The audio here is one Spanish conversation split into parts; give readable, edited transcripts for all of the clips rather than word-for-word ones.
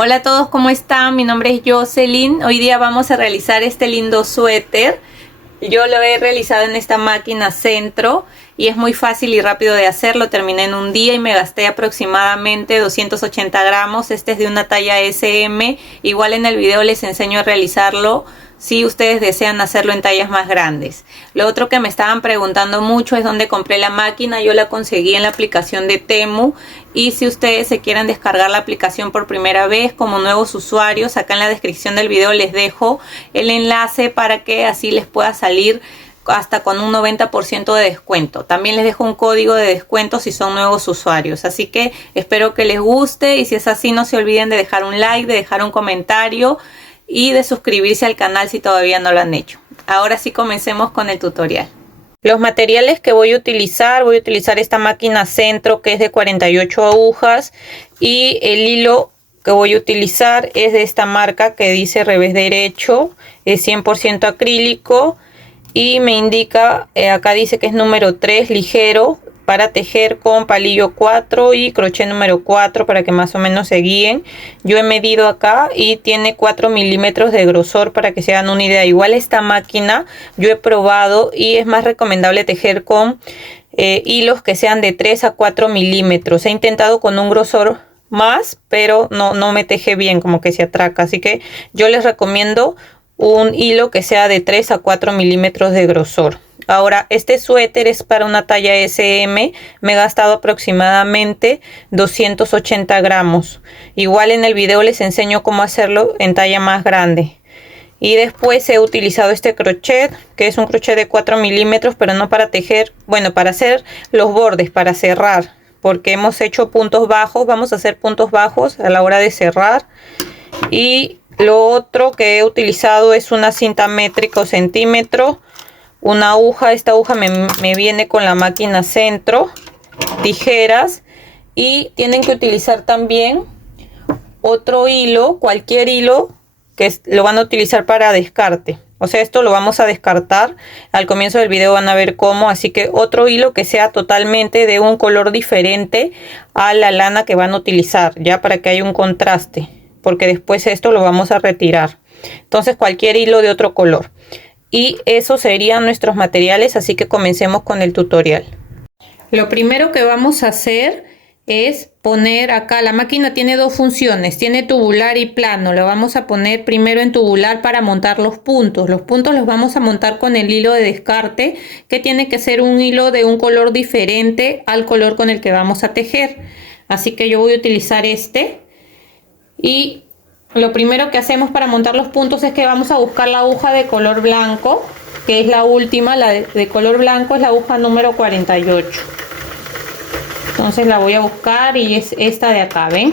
Hola a todos, ¿cómo están? Mi nombre es Jocelyn. Hoy día vamos a realizar este lindo suéter. Yo lo he realizado en esta máquina Centro y es muy fácil y rápido de hacerlo. Terminé en un día y me gasté aproximadamente 280 gramos. Este es de una talla SM. Igual en el video les enseño a realizarlo si ustedes desean hacerlo en tallas más grandes. Lo otro que me estaban preguntando mucho es dónde compré la máquina. Yo la conseguí en la aplicación de Temu, y si ustedes se quieren descargar la aplicación por primera vez como nuevos usuarios, acá en la descripción del video les dejo el enlace para que así les pueda salir hasta con un 90% de descuento. También les dejo un código de descuento si son nuevos usuarios. Así que espero que les guste, y si es así no se olviden de dejar un like, de dejar un comentario y de suscribirse al canal si todavía no lo han hecho. Ahora sí, comencemos con el tutorial. Los materiales que voy a utilizar esta máquina Centro, que es de 48 agujas, y el hilo que voy a utilizar es de esta marca que dice revés derecho, es 100% acrílico y me indica, acá dice que es número 3 ligero, para tejer con palillo 4 y crochet número 4, para que más o menos se guíen. Yo he medido acá y tiene 4 milímetros de grosor, para que se hagan una idea. Igual esta máquina yo he probado y es más recomendable tejer con hilos que sean de 3 a 4 milímetros. He intentado con un grosor más, pero no me teje bien, como que se atraca. Así que yo les recomiendo un hilo que sea de 3 a 4 milímetros de grosor. Ahora, este suéter es para una talla SM. Me he gastado aproximadamente 280 gramos. Igual en el video les enseño cómo hacerlo en talla más grande. Y después he utilizado este crochet, que es un crochet de 4 milímetros, pero no para tejer, bueno, para hacer los bordes, para cerrar, porque hemos hecho puntos bajos. Vamos a hacer puntos bajos a la hora de cerrar. Y lo otro que he utilizado es una cinta métrica o centímetro, una aguja. Esta aguja me viene con la máquina Centro, tijeras, y tienen que utilizar también otro hilo, cualquier hilo que lo van a utilizar para descarte. O sea, esto lo vamos a descartar. Al comienzo del video van a ver cómo. Así que otro hilo que sea totalmente de un color diferente a la lana que van a utilizar, ya para que haya un contraste, porque después esto lo vamos a retirar. Entonces cualquier hilo de otro color. Y esos serían nuestros materiales, así que comencemos con el tutorial. Lo primero que vamos a hacer es poner acá, la máquina tiene dos funciones, tiene tubular y plano. Lo vamos a poner primero en tubular para montar los puntos. Los puntos los vamos a montar con el hilo de descarte, que tiene que ser un hilo de un color diferente al color con el que vamos a tejer. Así que yo voy a utilizar este. Y lo primero que hacemos para montar los puntos es que vamos a buscar la aguja de color blanco, que es la última. La de color blanco es la aguja número 48. Entonces la voy a buscar y es esta de acá, ¿ven?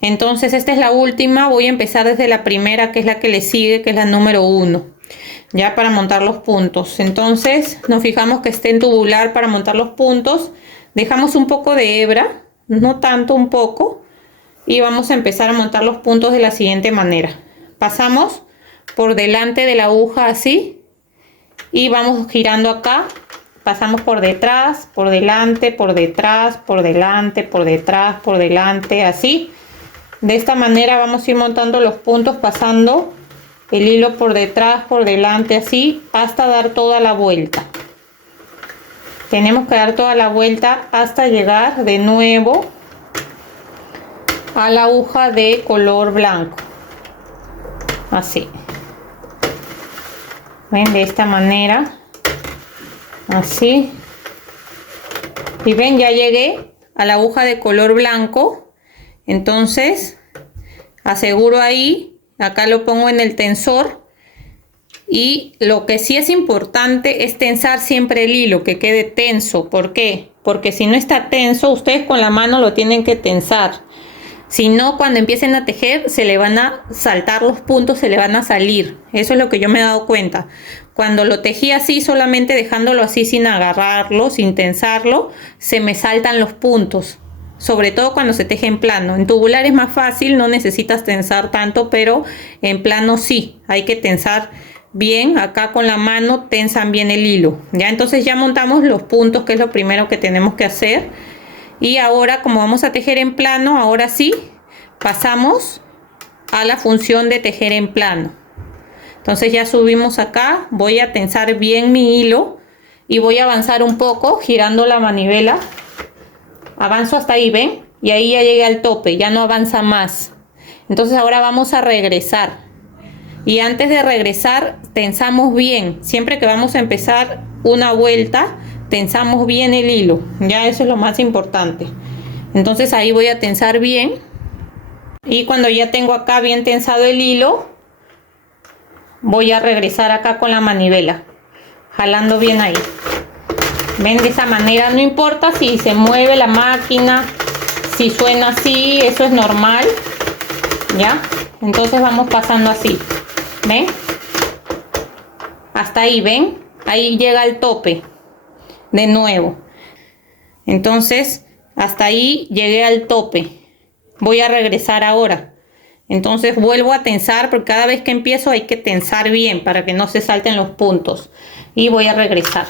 Entonces esta es la última. Voy a empezar desde la primera, que es la que le sigue, que es la número 1, ya para montar los puntos. Entonces nos fijamos que esté en tubular para montar los puntos. Dejamos un poco de hebra, no tanto, un poco. Y vamos a empezar a montar los puntos de la siguiente manera. Pasamos por delante de la aguja así, y vamos girando acá. Pasamos por detrás, por delante, por detrás, por delante, por detrás, por delante, así. De esta manera vamos a ir montando los puntos, pasando el hilo por detrás, por delante, así, hasta dar toda la vuelta. Tenemos que dar toda la vuelta hasta llegar de nuevo a la aguja de color blanco, así. Ven, de esta manera, así. Y ven, ya llegué a la aguja de color blanco. Entonces aseguro ahí, acá lo pongo en el tensor. Y lo que sí es importante es tensar siempre el hilo, que quede tenso. ¿Por qué? Porque si no está tenso, ustedes con la mano lo tienen que tensar. Si no, cuando empiecen a tejer se le van a saltar los puntos, se le van a salir. Eso es lo que yo me he dado cuenta. Cuando lo tejí así, solamente dejándolo así sin agarrarlo, sin tensarlo, se me saltan los puntos. Sobre todo cuando se teje en plano. En tubular es más fácil, no necesitas tensar tanto, pero en plano sí, hay que tensar bien. Acá con la mano tensan bien el hilo. Ya, entonces ya montamos los puntos, que es lo primero que tenemos que hacer. Y ahora, como vamos a tejer en plano, ahora sí pasamos a la función de tejer en plano. Entonces ya subimos acá, voy a tensar bien mi hilo y voy a avanzar un poco girando la manivela. Avanzo hasta ahí, ¿ven? Y ahí ya llegué al tope, ya no avanza más. Entonces ahora vamos a regresar. Y antes de regresar, tensamos bien. Siempre que vamos a empezar una vuelta, tensamos bien el hilo. Ya eso es lo más importante. Entonces ahí voy a tensar bien. Y cuando ya tengo acá bien tensado el hilo, voy a regresar acá con la manivela, jalando bien ahí. Ven, de esa manera, no importa si se mueve la máquina, si suena así, eso es normal, ¿ya? Entonces vamos pasando así, ¿ven? Hasta ahí, ¿ven? Ahí llega el tope, de nuevo. Entonces, hasta ahí llegué al tope. Voy a regresar ahora. Entonces vuelvo a tensar, porque cada vez que empiezo hay que tensar bien para que no se salten los puntos. Y voy a regresar.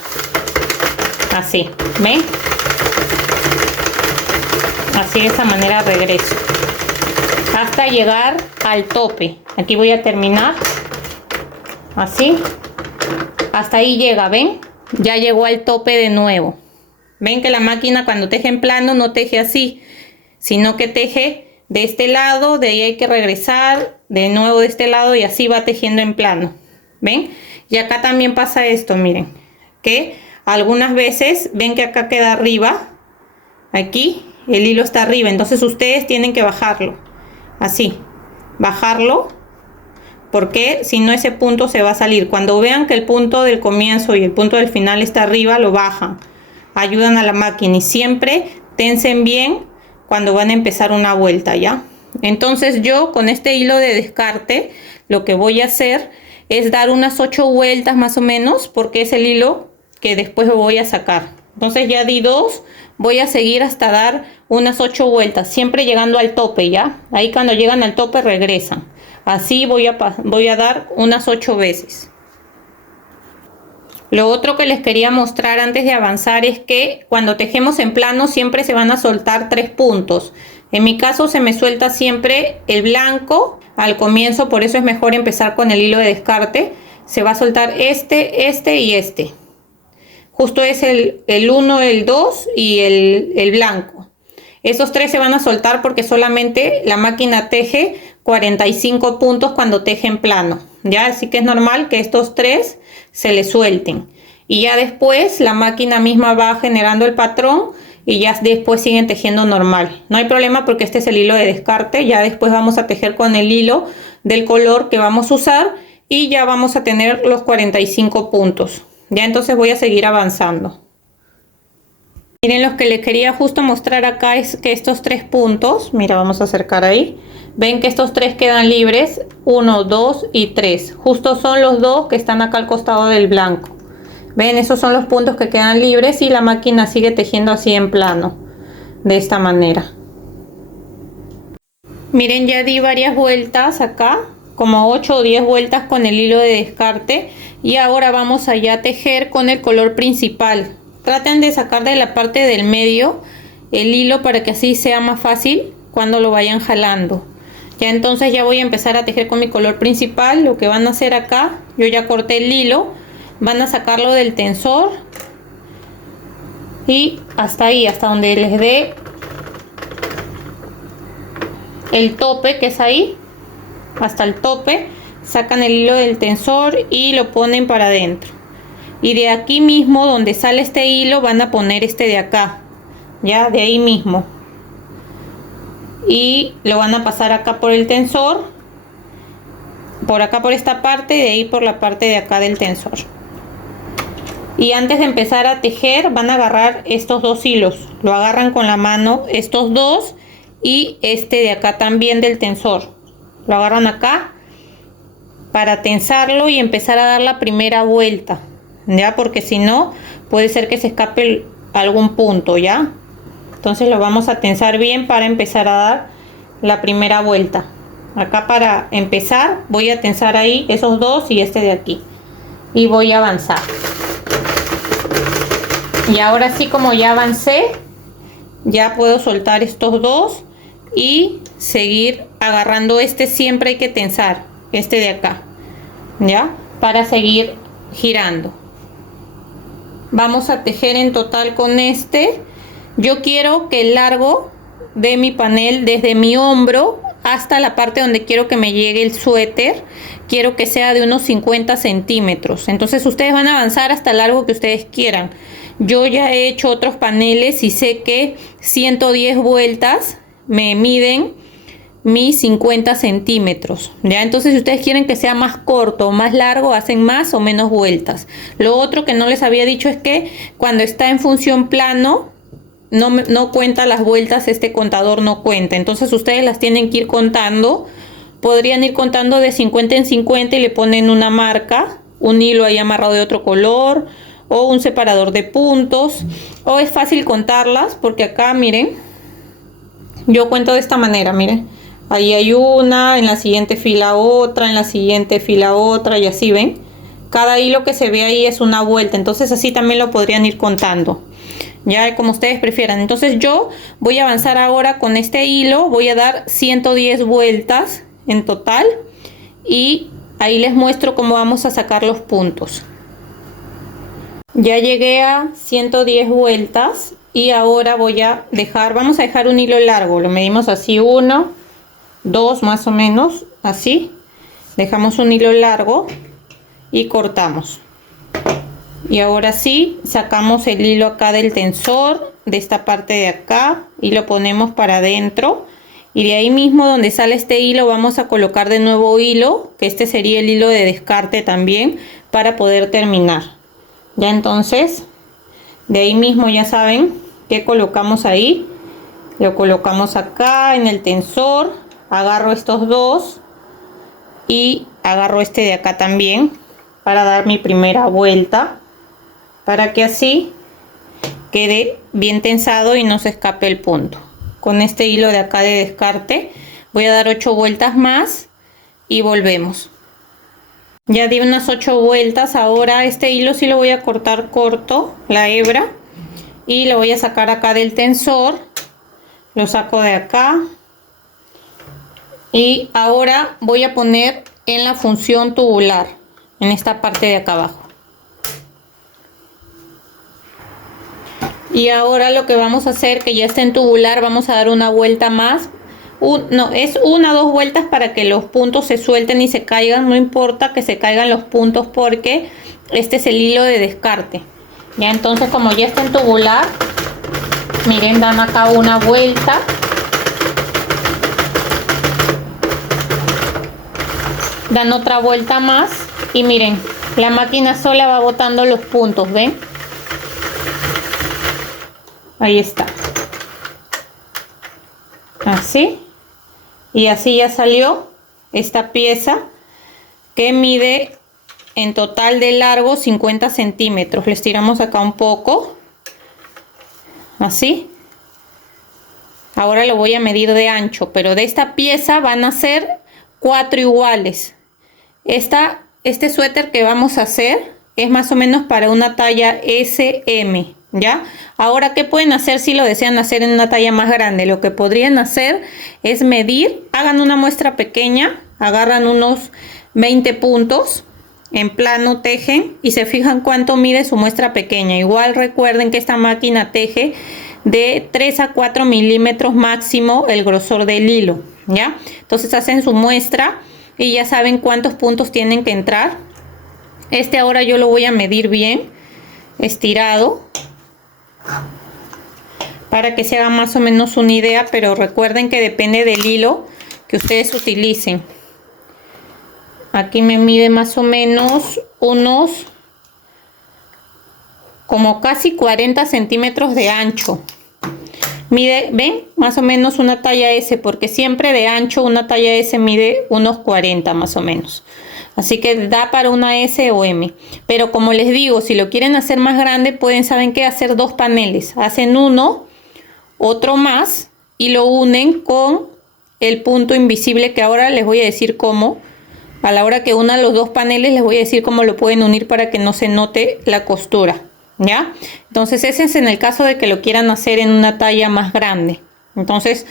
Así, ¿ven? Así, de esa manera regreso hasta llegar al tope. Aquí voy a terminar así, hasta ahí llega, ¿ven? Ya llegó al tope de nuevo. Ven que la máquina cuando teje en plano no teje así, sino que teje de este lado, de ahí hay que regresar de nuevo de este lado y así va tejiendo en plano. ¿Ven? Y acá también pasa esto, miren, que algunas veces ven que acá queda arriba, aquí el hilo está arriba, entonces ustedes tienen que bajarlo, así, bajarlo, porque si no ese punto se va a salir. Cuando vean que el punto del comienzo y el punto del final está arriba, lo bajan, ayudan a la máquina y siempre tensen bien cuando van a empezar una vuelta, ¿ya? Entonces yo con este hilo de descarte lo que voy a hacer es dar unas 8 vueltas más o menos, porque es el hilo que después voy a sacar. Entonces ya di 2, voy a seguir hasta dar unas 8 vueltas, siempre llegando al tope, ¿ya? Ahí cuando llegan al tope regresan. Así voy a dar unas 8 veces. Lo otro que les quería mostrar antes de avanzar es que cuando tejemos en plano siempre se van a soltar 3 puntos. En mi caso se me suelta siempre el blanco al comienzo, por eso es mejor empezar con el hilo de descarte. Se va a soltar este y este. Justo es el 1, el 2 y el blanco. Esos 3 se van a soltar porque solamente la máquina teje 45 puntos cuando teje en plano, ¿ya? Así que es normal que estos 3 se le suelten. Y ya después la máquina misma va generando el patrón y ya después siguen tejiendo normal. No hay problema porque este es el hilo de descarte. Ya después vamos a tejer con el hilo del color que vamos a usar y ya vamos a tener los 45 puntos. Ya entonces voy a seguir avanzando. Miren, los que les quería justo mostrar acá es que estos 3 puntos, mira, vamos a acercar ahí. Ven que estos 3 quedan libres, 1, 2 y 3. Justo son los 2 que están acá al costado del blanco. Ven, esos son los puntos que quedan libres y la máquina sigue tejiendo así en plano, de esta manera. Miren, ya di varias vueltas acá, como 8 o 10 vueltas con el hilo de descarte. Y ahora vamos allá a tejer con el color principal. Traten de sacar de la parte del medio el hilo para que así sea más fácil cuando lo vayan jalando. Ya entonces ya voy a empezar a tejer con mi color principal. Lo que van a hacer acá, yo ya corté el hilo, van a sacarlo del tensor y hasta ahí, hasta donde les dé el tope, que es ahí, hasta el tope. Sacan el hilo del tensor y lo ponen para adentro. Y de aquí mismo donde sale este hilo van a poner este de acá, ya de ahí mismo. Y lo van a pasar acá por el tensor, por acá por esta parte y de ahí por la parte de acá del tensor. Y antes de empezar a tejer van a agarrar estos 2 hilos. Lo agarran con la mano, estos 2 y este de acá también del tensor. Lo agarran acá para tensarlo y empezar a dar la primera vuelta, ya, porque si no puede ser que se escape algún punto, ya. Entonces lo vamos a tensar bien para empezar a dar la primera vuelta. Acá para empezar voy a tensar ahí esos 2 y este de aquí y voy a avanzar. Y ahora sí, como ya avancé, ya puedo soltar estos 2 y seguir agarrando este, siempre hay que tensar este de acá, ¿ya? Para seguir girando. Vamos a tejer en total con este. Yo quiero que el largo de mi panel, desde mi hombro hasta la parte donde quiero que me llegue el suéter, quiero que sea de unos 50 centímetros. Entonces ustedes van a avanzar hasta el largo que ustedes quieran. Yo ya he hecho otros paneles y sé que 110 vueltas me miden mis 50 centímetros, ¿ya? Entonces si ustedes quieren que sea más corto o más largo, hacen más o menos vueltas. Lo otro que no les había dicho es que cuando está en función plano, no cuenta las vueltas, este contador no cuenta. Entonces ustedes las tienen que ir contando. Podrían ir contando de 50 en 50 y le ponen una marca, un hilo ahí amarrado de otro color o un separador de puntos. O es fácil contarlas porque acá, miren, yo cuento de esta manera, miren. Ahí hay una, en la siguiente fila otra, en la siguiente fila otra y así, ¿ven? Cada hilo que se ve ahí es una vuelta, entonces así también lo podrían ir contando. Ya como ustedes prefieran. Entonces yo voy a avanzar ahora con este hilo, voy a dar 110 vueltas en total y ahí les muestro cómo vamos a sacar los puntos. Ya llegué a 110 vueltas y ahora voy a dejar, vamos a dejar un hilo largo, lo medimos así, 1, 2 más o menos, así. Dejamos un hilo largo y cortamos. Y ahora sí, sacamos el hilo acá del tensor, de esta parte de acá, y lo ponemos para adentro. Y de ahí mismo donde sale este hilo vamos a colocar de nuevo hilo, que este sería el hilo de descarte también, para poder terminar. Ya entonces, de ahí mismo ya saben que colocamos ahí. Lo colocamos acá en el tensor, agarro estos dos y agarro este de acá también para dar mi primera vuelta, para que así quede bien tensado y no se escape el punto. Con este hilo de acá de descarte voy a dar 8 vueltas más y volvemos. Ya di unas 8 vueltas. Ahora este hilo sí lo voy a cortar corto, la hebra, y lo voy a sacar acá del tensor. Lo saco de acá y ahora voy a poner en la función tubular, en esta parte de acá abajo. Y ahora lo que vamos a hacer, que ya está en tubular, vamos a dar una vuelta más. Es una o dos vueltas para que los puntos se suelten y se caigan. No importa que se caigan los puntos porque este es el hilo de descarte. Ya entonces, como ya está en tubular, miren, dan acá una vuelta. Dan otra vuelta más y miren, la máquina sola va botando los puntos, ¿ven? Ahí está. Así. Y así ya salió esta pieza que mide en total de largo 50 centímetros. Le estiramos acá un poco. Así. Ahora lo voy a medir de ancho, pero de esta pieza van a ser 4 iguales. Este suéter que vamos a hacer es más o menos para una talla SM, ¿ya? Ahora, ¿qué pueden hacer si lo desean hacer en una talla más grande? Lo que podrían hacer es medir, hagan una muestra pequeña, agarran unos 20 puntos, en plano tejen y se fijan cuánto mide su muestra pequeña. Igual recuerden que esta máquina teje de 3 a 4 milímetros máximo el grosor del hilo, ¿ya? Entonces hacen su muestra y ya saben cuántos puntos tienen que entrar. Ahora yo lo voy a medir bien, estirado, para que se hagan más o menos una idea, pero recuerden que depende del hilo que ustedes utilicen. Aquí me mide más o menos unos como casi 40 centímetros de ancho. Mide, ven, más o menos una talla S, porque siempre de ancho una talla S mide unos 40 más o menos. Así que da para una S o M. Pero como les digo, si lo quieren hacer más grande, pueden, ¿saben qué? Hacer dos paneles. Hacen uno, otro más, y lo unen con el punto invisible, que ahora les voy a decir cómo. A la hora que unan los dos paneles, les voy a decir cómo lo pueden unir para que no se note la costura, ¿ya? Entonces ese es en el caso de que lo quieran hacer en una talla más grande. Entonces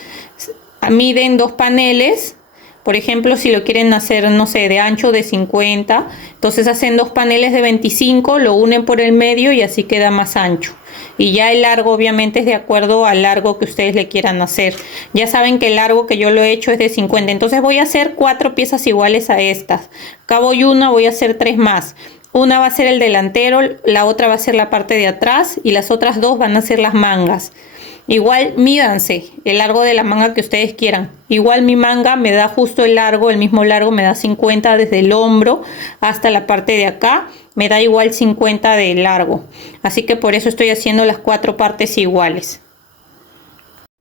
miden 2 paneles. Por ejemplo, si lo quieren hacer, no sé, de ancho de 50, entonces hacen 2 paneles de 25, lo unen por el medio y así queda más ancho. Y ya el largo obviamente es de acuerdo al largo que ustedes le quieran hacer. Ya saben que el largo que yo lo he hecho es de 50, entonces voy a hacer 4 piezas iguales a estas. Acá voy una, voy a hacer 3 más. Una va a ser el delantero, la otra va a ser la parte de atrás y las otras 2 van a ser las mangas. Igual mídanse el largo de la manga que ustedes quieran. Igual mi manga me da justo el largo, el mismo largo me da 50 desde el hombro hasta la parte de acá. Me da igual 50 de largo. Así que por eso estoy haciendo las 4 partes iguales.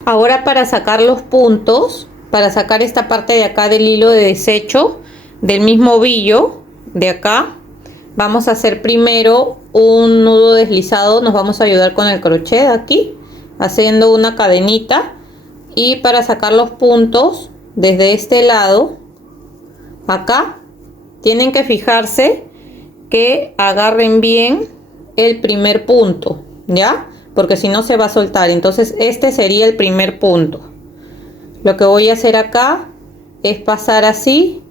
Ahora para sacar los puntos, para sacar esta parte de acá del hilo de desecho, del mismo ovillo de acá, vamos a hacer primero un nudo deslizado. Nos vamos a ayudar con el crochet aquí, haciendo una cadenita, y para sacar los puntos desde este lado acá tienen que fijarse que agarren bien el primer punto, ¿ya? Porque si no se va a soltar. Entonces este sería el primer punto. Lo que voy a hacer acá es pasar así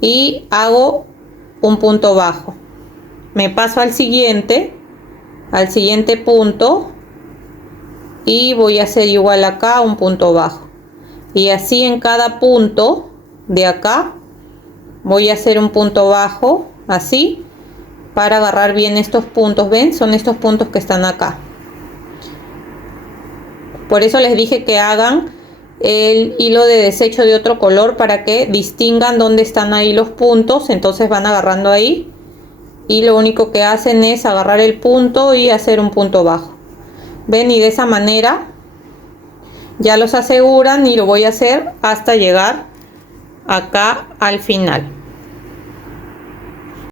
y hago un punto bajo. Me paso al siguiente punto y voy a hacer igual acá un punto bajo, y así en cada punto de acá voy a hacer un punto bajo así para agarrar bien estos puntos. ¿Ven? Son estos puntos que están acá. Por eso les dije que hagan el hilo de desecho de otro color para que distingan dónde están ahí los puntos. Entonces van agarrando ahí y lo único que hacen es agarrar el punto y hacer un punto bajo. Ven, y de esa manera ya los aseguran, y lo voy a hacer hasta llegar acá al final.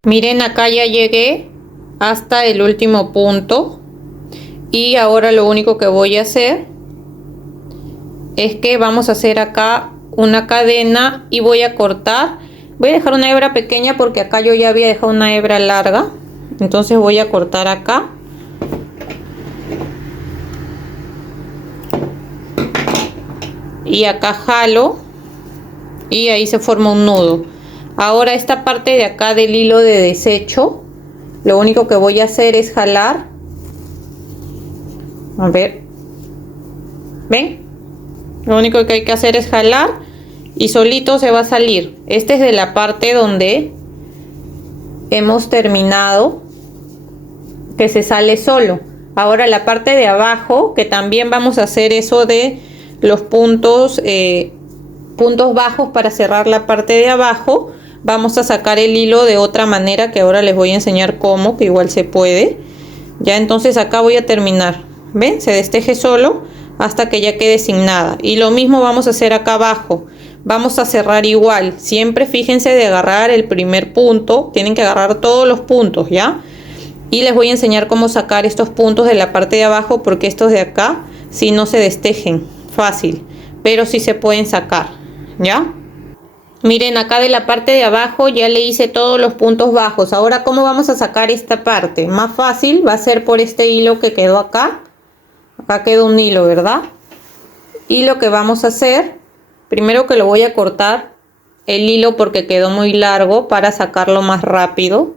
Miren, acá ya llegué hasta el último punto, y ahora lo único que voy a hacer es que vamos a hacer acá una cadena y voy a cortar. Voy a dejar una hebra pequeña porque acá yo ya había dejado una hebra larga, entonces voy a cortar acá. Y acá jalo y ahí se forma un nudo. Ahora esta parte de acá del hilo de desecho, lo único que voy a hacer es jalar. A ver, ¿ven? Lo único que hay que hacer es jalar y solito se va a salir. Este es de la parte donde hemos terminado, que se sale solo. Ahora la parte de abajo, que también vamos a hacer eso de los puntos bajos para cerrar la parte de abajo, vamos a sacar el hilo de otra manera, que ahora les voy a enseñar cómo, que igual se puede. Ya, entonces acá voy a terminar. ¿Ven? Se desteje solo hasta que ya quede sin nada. Y lo mismo vamos a hacer acá abajo. Vamos a cerrar igual. Siempre fíjense de agarrar el primer punto. Tienen que agarrar todos los puntos, ¿ya? Y les voy a enseñar cómo sacar estos puntos de la parte de abajo, porque estos de acá si no se destejen fácil, pero sí se pueden sacar, ¿ya? Miren, acá de la parte de abajo ya le hice todos los puntos bajos. Ahora, ¿cómo vamos a sacar esta parte? Más fácil va a ser por este hilo que quedó acá. Acá quedó un hilo, ¿verdad? Y lo que vamos a hacer, primero que lo voy a cortar el hilo porque quedó muy largo, para sacarlo más rápido.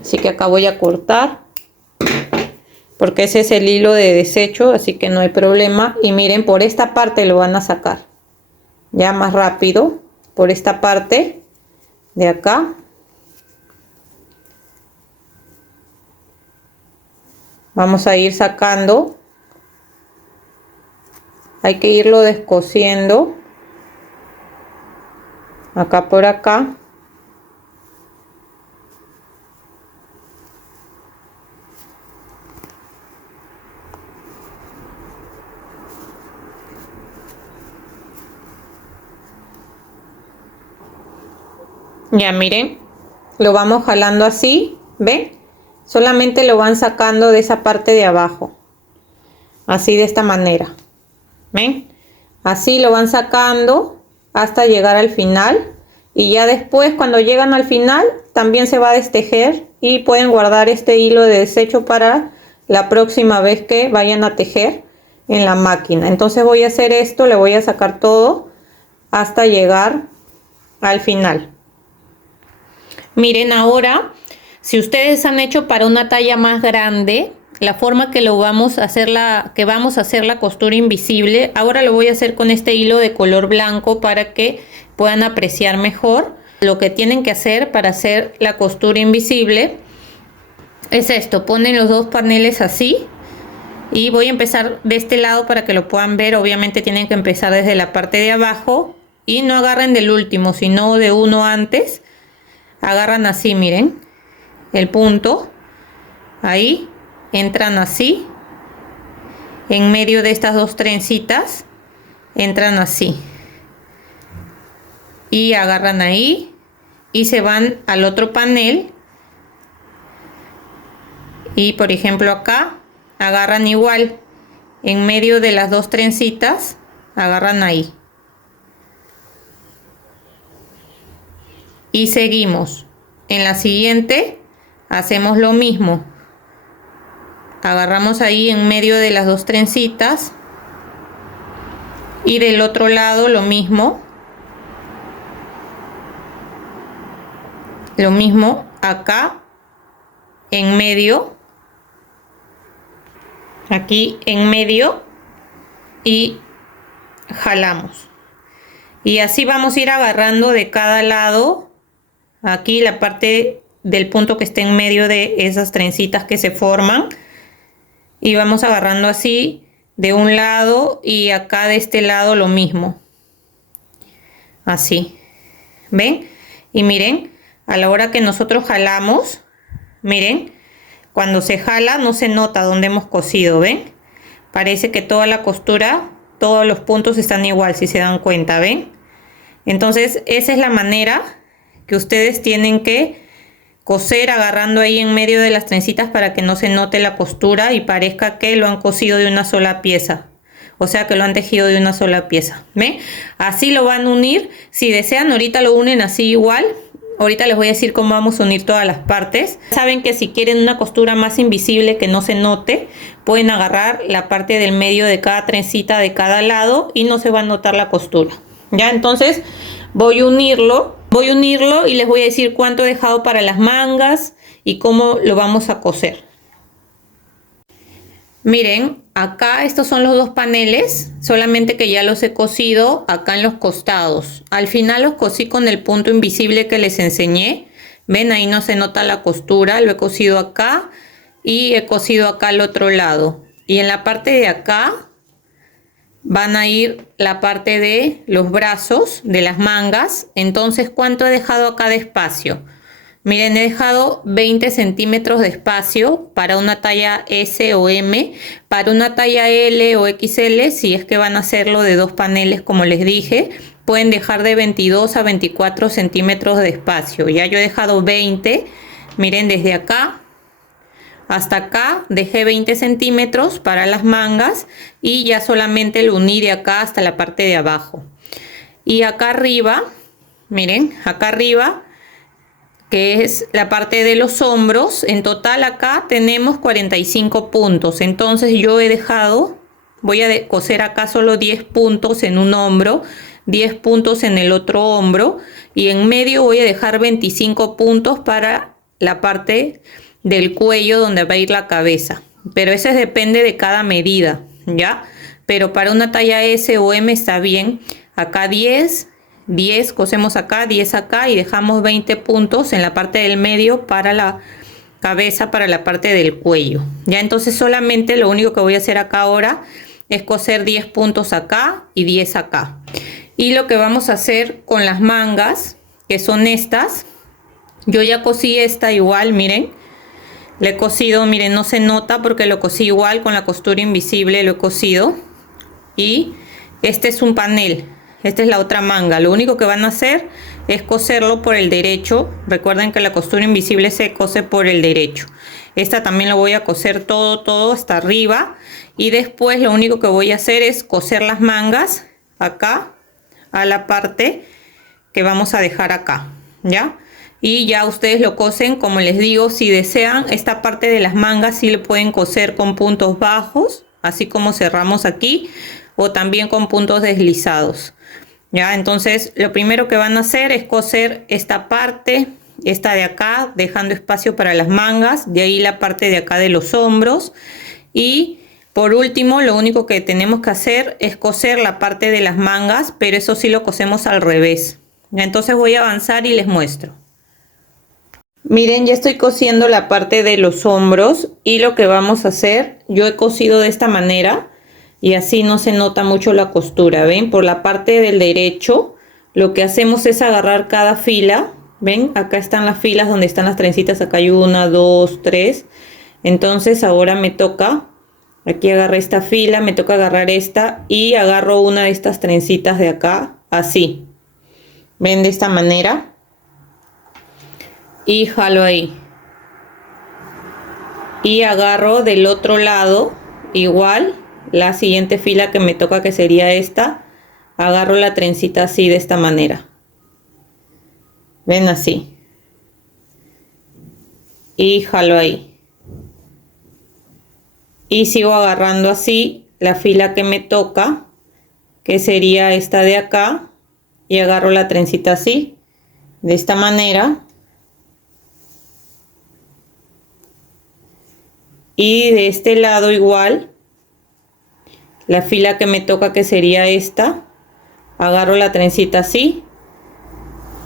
Así que acá voy a cortar, porque ese es el hilo de desecho, así que no hay problema. Y miren, por esta parte lo van a sacar ya más rápido, por esta parte de acá. Vamos a ir sacando, hay que irlo descosiendo acá por acá. Ya miren, lo vamos jalando así, ¿ven? Solamente lo van sacando de esa parte de abajo, así, de esta manera, ¿ven? Así lo van sacando hasta llegar al final, y ya después, cuando llegan al final, también se va a destejer, y pueden guardar este hilo de desecho para la próxima vez que vayan a tejer. en la máquina. Entonces voy a hacer esto, le voy a sacar todo hasta llegar al final. Miren, ahora si ustedes han hecho para una talla más grande, la forma que lo vamos a hacer la costura invisible, ahora lo voy a hacer con este hilo de color blanco para que puedan apreciar mejor. Lo que tienen que hacer para hacer la costura invisible es esto: ponen los dos paneles así, y voy a empezar de este lado para que lo puedan ver. Obviamente tienen que empezar desde la parte de abajo y no agarren del último, sino de uno antes. Agarran así, miren, el punto, ahí, entran así, en medio de estas dos trencitas, entran así, y agarran ahí, y se van al otro panel, y por ejemplo acá, agarran igual, en medio de las dos trencitas, agarran ahí. Y seguimos. En la siguiente hacemos lo mismo. Agarramos ahí en medio de las dos trencitas. Y del otro lado lo mismo. Lo mismo acá en medio. Aquí en medio. Y jalamos. Y así vamos a ir agarrando de cada lado. Aquí la parte del punto que esté en medio de esas trencitas que se forman, y vamos agarrando así de un lado, y acá de este lado lo mismo, así, ¿ven? Y miren, a la hora que nosotros jalamos, miren, cuando se jala no se nota donde hemos cosido, ¿ven? Parece que toda la costura, todos los puntos están igual, si se dan cuenta, ¿ven? Entonces esa es la manera que ustedes tienen que coser, agarrando ahí en medio de las trencitas para que no se note la costura y parezca que lo han cosido de una sola pieza, o sea que lo han tejido de una sola pieza. ¿Ven? Así lo van a unir. Si desean, ahorita lo unen así igual. Ahorita les voy a decir cómo vamos a unir todas las partes. Saben que si quieren una costura más invisible, que no se note, pueden agarrar la parte del medio de cada trencita de cada lado y no se va a notar la costura. Ya, entonces voy a unirlo y les voy a decir cuánto he dejado para las mangas y cómo lo vamos a coser. Miren, acá estos son los dos paneles, solamente que ya los he cosido acá en los costados. Al final los cosí con el punto invisible que les enseñé. Ven, ahí no se nota la costura, lo he cosido acá y he cosido acá al otro lado. Y en la parte de acá van a ir la parte de los brazos de las mangas. Entonces, ¿cuánto he dejado acá de espacio? Miren, he dejado 20 centímetros de espacio para una talla S o M. Para una talla L o XL, si es que van a hacerlo de dos paneles, como les dije, pueden dejar de 22 a 24 centímetros de espacio. Ya yo he dejado 20. Miren, desde acá hasta acá dejé 20 centímetros para las mangas, y ya solamente lo uní de acá hasta la parte de abajo. Y acá arriba, miren, acá arriba, que es la parte de los hombros, en total acá tenemos 45 puntos. Entonces yo he dejado, voy a coser acá solo 10 puntos en un hombro, 10 puntos en el otro hombro, y en medio voy a dejar 25 puntos para la parte del cuello donde va a ir la cabeza. Pero eso depende de cada medida, ¿ya? Pero para una talla S o M está bien. Acá 10, cosemos acá, 10 acá, y dejamos 20 puntos en la parte del medio para la cabeza, para la parte del cuello. Ya, entonces solamente lo único que voy a hacer acá ahora es coser 10 puntos acá y 10 acá. Y lo que vamos a hacer con las mangas, que son estas, yo ya cosí esta igual, miren. Le he cosido, miren, no se nota porque lo cosí igual con la costura invisible, lo he cosido. Y este es un panel, esta es la otra manga. Lo único que van a hacer es coserlo por el derecho. Recuerden que la costura invisible se cose por el derecho. Esta también lo voy a coser todo hasta arriba. Y después lo único que voy a hacer es coser las mangas acá a la parte que vamos a dejar acá, ¿ya? Y ya ustedes lo cosen, como les digo, si desean esta parte de las mangas sí le pueden coser con puntos bajos, así como cerramos aquí, o también con puntos deslizados. Ya, entonces lo primero que van a hacer es coser esta parte, esta de acá, dejando espacio para las mangas, de ahí la parte de acá de los hombros, y por último lo único que tenemos que hacer es coser la parte de las mangas, pero eso sí lo cosemos al revés. Ya, entonces voy a avanzar y les muestro. Miren, ya estoy cosiendo la parte de los hombros y lo que vamos a hacer, yo he cosido de esta manera y así no se nota mucho la costura, ¿ven? Por la parte del derecho lo que hacemos es agarrar cada fila, ¿ven? Acá están las filas donde están las trencitas, acá hay 1, 2, 3. Entonces ahora me toca, aquí agarré esta fila, me toca agarrar esta y agarro una de estas trencitas de acá, así, ¿ven? De esta manera. Y jalo ahí y agarro del otro lado igual la siguiente fila que me toca, que sería esta, agarro la trencita así de esta manera, ven, así, y jalo ahí y sigo agarrando así la fila que me toca, que sería esta de acá, y agarro la trencita así de esta manera. Y de este lado igual, la fila que me toca, que sería esta, agarro la trencita así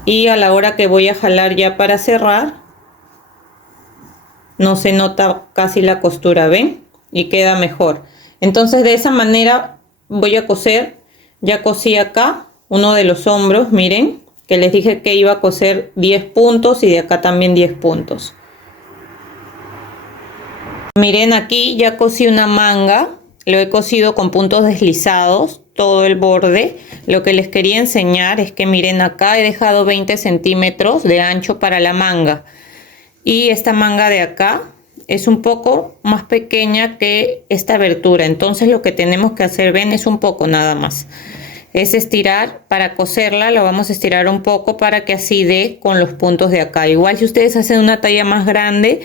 y a la hora que voy a jalar ya para cerrar, no se nota casi la costura, ¿ven? Y queda mejor. Entonces de esa manera voy a coser. Ya cosí acá uno de los hombros, miren, que les dije que iba a coser 10 puntos y de acá también 10 puntos. Miren, aquí ya cosí una manga, lo he cosido con puntos deslizados, todo el borde. Lo que les quería enseñar es que miren, acá he dejado 20 centímetros de ancho para la manga. Y esta manga de acá es un poco más pequeña que esta abertura. Entonces lo que tenemos que hacer, ven, es un poco nada más. Es estirar, para coserla lo vamos a estirar un poco para que así dé con los puntos de acá. Igual si ustedes hacen una talla más grande,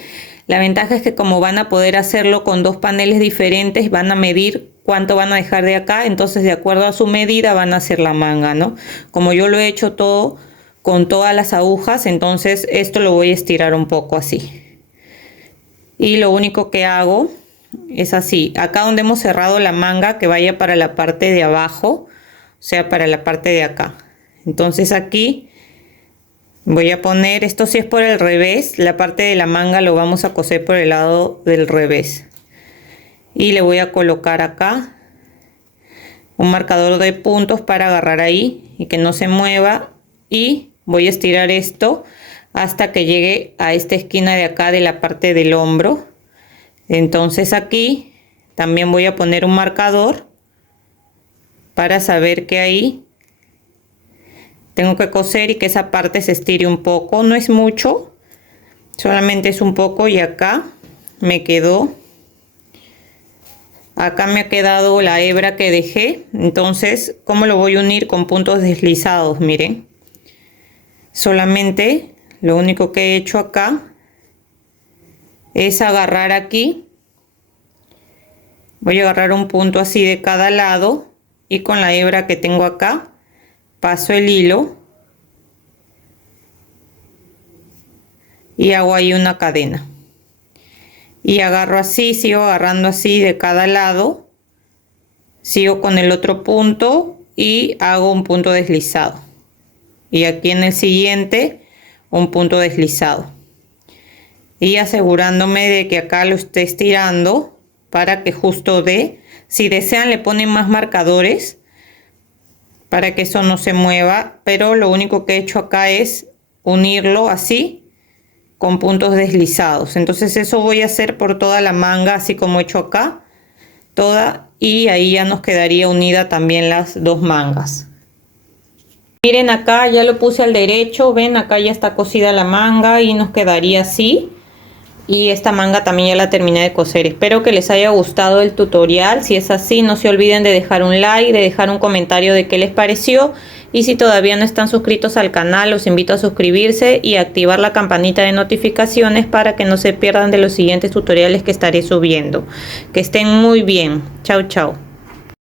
la ventaja es que como van a poder hacerlo con dos paneles diferentes, van a medir cuánto van a dejar de acá, entonces de acuerdo a su medida van a hacer la manga, ¿no? Como yo lo he hecho todo con todas las agujas, entonces esto lo voy a estirar un poco así. Y lo único que hago es así, acá donde hemos cerrado la manga, que vaya para la parte de abajo, o sea, para la parte de acá. Entonces aquí voy a poner, esto sí es por el revés, la parte de la manga lo vamos a coser por el lado del revés. Y le voy a colocar acá un marcador de puntos para agarrar ahí y que no se mueva. Y voy a estirar esto hasta que llegue a esta esquina de acá de la parte del hombro. Entonces aquí también voy a poner un marcador para saber que ahí tengo que coser y que esa parte se estire un poco. No es mucho, solamente es un poco. Y acá me quedó, acá me ha quedado la hebra que dejé. Entonces, ¿cómo lo voy a unir? Con puntos deslizados, miren. Solamente lo único que he hecho acá es agarrar aquí. Voy a agarrar un punto así de cada lado y con la hebra que tengo acá paso el hilo y hago ahí una cadena y agarro así, sigo agarrando así de cada lado, sigo con el otro punto y hago un punto deslizado, y aquí en el siguiente un punto deslizado, y asegurándome de que acá lo esté estirando para que justo dé. Si desean le ponen más marcadores para que eso no se mueva, pero lo único que he hecho acá es unirlo así con puntos deslizados. Entonces eso voy a hacer por toda la manga, así como he hecho acá toda, y ahí ya nos quedaría unida también las dos mangas. Miren, acá ya lo puse al derecho, ven, acá ya está cosida la manga y nos quedaría así. Y esta manga también ya la terminé de coser. Espero que les haya gustado el tutorial. Si es así, no se olviden de dejar un like, de dejar un comentario de qué les pareció. Y si todavía no están suscritos al canal, los invito a suscribirse y activar la campanita de notificaciones para que no se pierdan de los siguientes tutoriales que estaré subiendo. Que estén muy bien. Chao, chao.